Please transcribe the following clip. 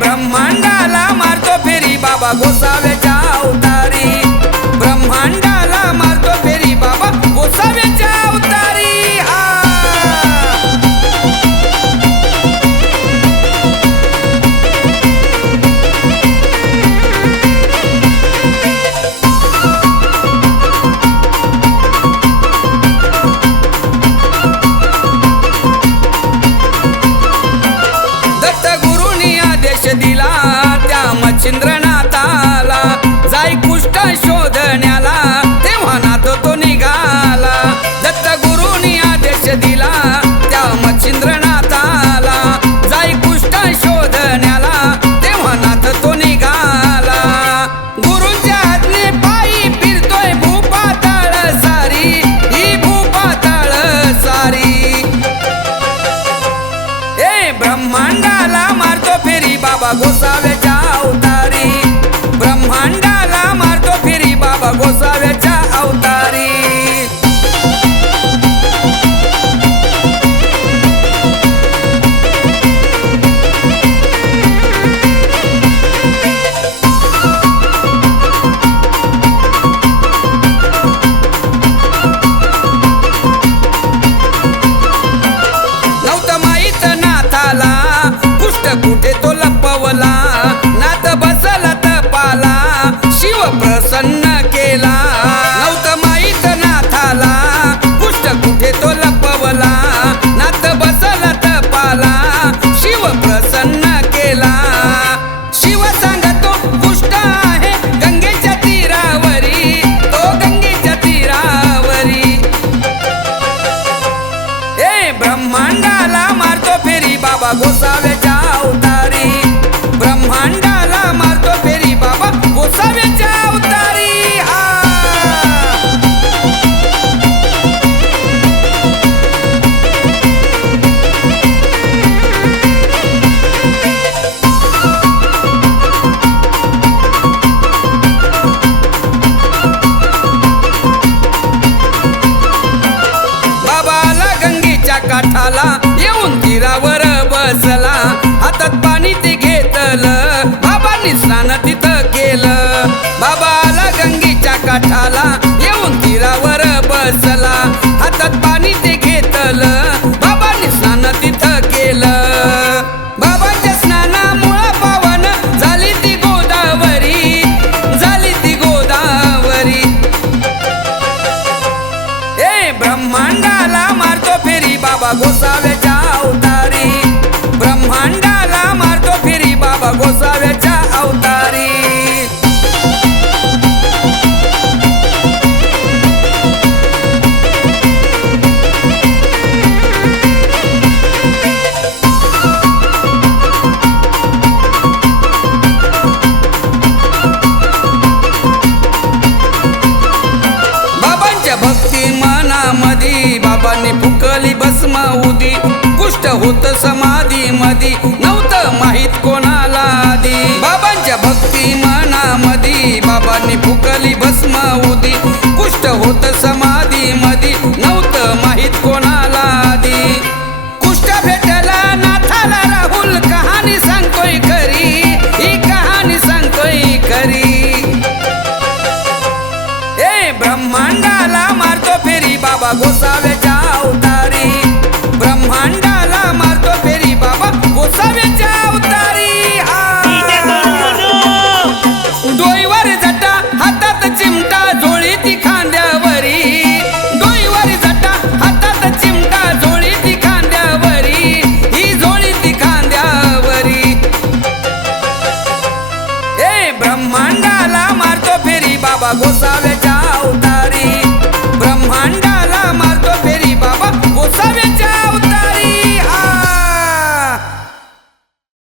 ब्रह्मांडाला मारतो फेरी बाबा गोसाव्याच्या अवतारी, ब्रह्मांडाला मारतो फेरी बाबा गोसाव्याच्या अवतारी। दिला त्या मच्छिंद्रनाथाला, जाई कुष्ठ शोधण्याला तेव्हा नाथ तो निघाला। दत्त गुरुनी आदेश दिला त्या मच्छिंद्रनाथाला, जाई कुष्ठ शोधण्याला तेव्हा नाथ तो निघाला। गुरुंच्या आज्ञे पायी फिरतोय भूपाताळ सारी, ही भूपाताळ सारी। ब्रह्मांडाला मारतो फेरी बाबा गोसाव्याच्या अवतारी, ब्रह्मांडाला मारतो फेरी बाबा गोसाव्याच्या अवतारी। कुठे तो लपवला, नाथ बसला तपाला, शिव प्रसन्न केला। नव्हतं माहीत नाथाला, कुष्ठ कुठे तो लपवला, नाथ बसला तपाला, शिव प्रसन्न केला। शिव सांगतो कुष्ठ आहे गंगेच्या तीरावरी, तो गंगेच्या तीरावरी। ब्रह्मांडाला मारतो फेरी बाबा गोसाव्याच्या अवतारी, ब्रह्मांडाला मारतो फेरी बाबा गोसाव्याच्या अवतारी। बाबाला गंगेच्या काठाला येऊन तीरावर बसला, हातात पाणी ते घेतलं, बाबांनी स्नान तिथं केलं। बाबाला गंगेच्या काठाला येऊन तीरावर बसला, हातात पाणी ते घेतलं, बाबांनी स्नान तिथं केलं। बाबांच्या स्नानामुळं पावन झाली ती गोदावरी, झाली ती गोदावरी। ब्रह्मांडाला मारतो फेरी बाबा गोसाव्याच्या अवतारी, ब्रह्मांडाला मारतो फेरी बाबा गोसाव्याच्या अवतारी। बाबांच्या भक्ती मनामधी बाबांनी फुकली भस्म उदी, कुष्ठ होत समाधी मधी नव्हतं माहित कोणाला आधी। बाबांच्या भक्ती मनामधी बाबांनी फुकली भस्म उदी, कुष्ठ होत समाधी मधी नव्हतं माहित कोणाला आधी। कुष्ठ भेटला नाथाला राहुल कहाणी सांगतोय खरी, ही कहाणी सांगतोय खरी। ब्रह्मांडाला मारतो फेरी बाबा गोसा